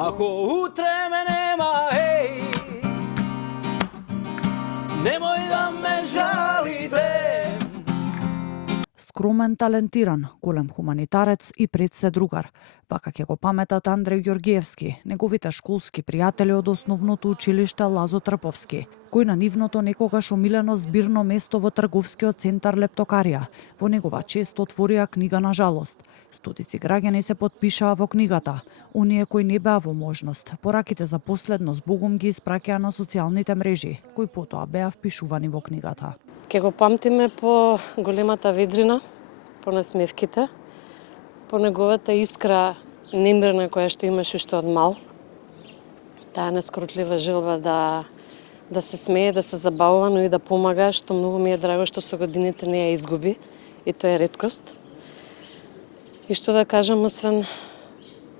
Ако утре ме нема, еј, немој да ме жалите. Скромен, талентиран, голем хуманитарец и пред се другар. Вака ќе го паметат Андреј Ѓоргиевски, неговите школски пријатели од основното училиште Лазо Трповски, кој на нивното некогаш омилено збирно место во трговскиот центар Лептокарија. Во негова чест отворија книга на жалост. Стотици граѓани се потпишаа во книгата. Оние кои не беа во можност, пораките за последно с Богом ги испраќаа на социјалните мрежи, кои потоа беа впишувани во книгата. Ке го памтиме по големата ведрина, по насмевките, по неговата искра немирна која што имаше уште од мал. Таа нескрутлива желба да се смее, да се забавува, но и да помага, што многу ми е драго што со годините не ја изгуби, и тоа е реткост. И што да кажам, освен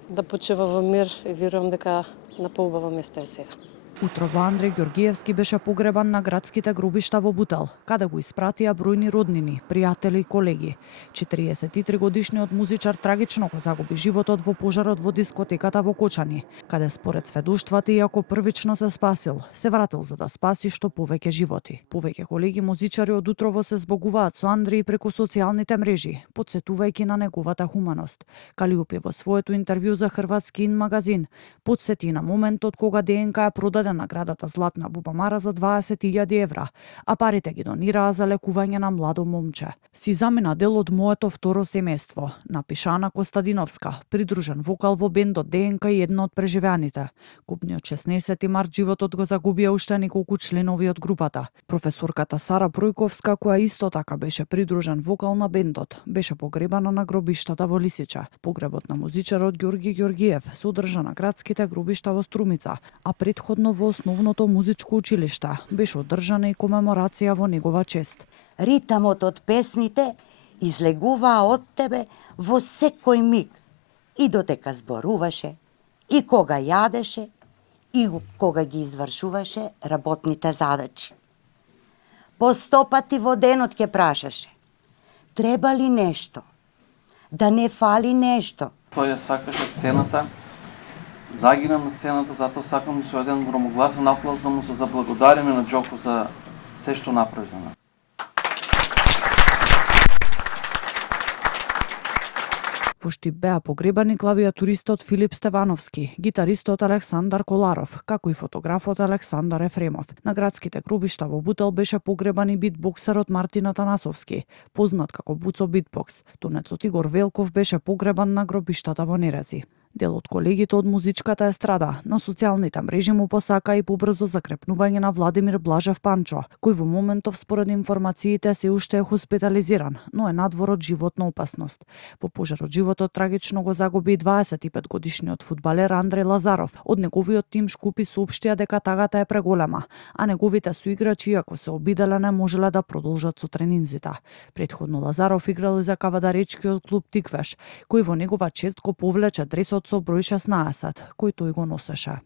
да почива во мир, и верувам дека на поубаво место е сега. Утрово Андреј Ѓоргиевски беше погребан на градските гробишта во Бутел, каде го испратија бројни роднини, пријатели и колеги. 43 годишниот музичар трагично го загуби животот во пожарот во дискотеката во Кочани, каде според сведоштвата, иако првично се спасил, се вратил за да спаси што повеќе животи. Повеќе колеги музичари од утрово се збогуваат со Андреј преку социјалните мрежи, потсетувајќи на неговата хуманост. Калиопи во своето интервју за Хрватски ин магазин потсети на моментот кога ДНК ја продаде наградата Златна бубамара за 20.000 евра, а парите ги донираа за лекување на младо момче. Си замина дел од моето второ семејство, напиша Ана Костадиновска, придружен вокал во бендот ДНК и едно од преживеаните. Купниот 16 март животот го загубија уште неколку членови од групата. Професорката Сара Бројковска, која исто така беше придружен вокал на бендот, беше погребана на гробиштата во Лисича. Погребот на музичарот Ѓорги Ѓоргиев се одржа на градските гробишта во Струмица, а претходно во основното музичко училиште беше одржана и комеморација во негова чест. Ритамот од песните излегуваа од тебе во секој миг, и додека зборуваше, и кога јадеше, и кога ги извршуваше работните задачи. По 100 пати во денот ќе прашаше: треба ли нешто? Да не фали нешто? Тој ја сакаше сцената, загина на сцената, затоа сакам со еден громогласен аплауз да му се заблагодариме на Џоко за се што направи за нас. Во Штип беа погребани клавиатуристот Филип Стевановски, гитаристот Александар Коларов, како и фотографот Александар Ефремов. На градските гробишта во Бутел беше погребан и битбоксерот Мартин Атанасовски, познат како Буцо Битбокс. Тонецот Игор Велков беше погребан на гробиштата во Нерези. Дел од колегите од музичката естрада на социјалните мрежи му посака и побрзо закрепнување на Владимир Блажев Панчо, кој во моментов според информациите се уште е хоспитализиран, но е надвор од животна опасност. Во пожарот животот трагично го загуби и 25-годишниот фудбалер Андреј Лазаров. Од неговиот тим Шкупи соопштија дека тагата е преголема, а неговите соиграчи, иако се обиделе, не можеле да продолжат со тренинзите. Претходно Лазаров играл и за кавадаречкиот клуб Тиквеш, кој во негова чест го повлече дресот со број 16, кој тој го носеше.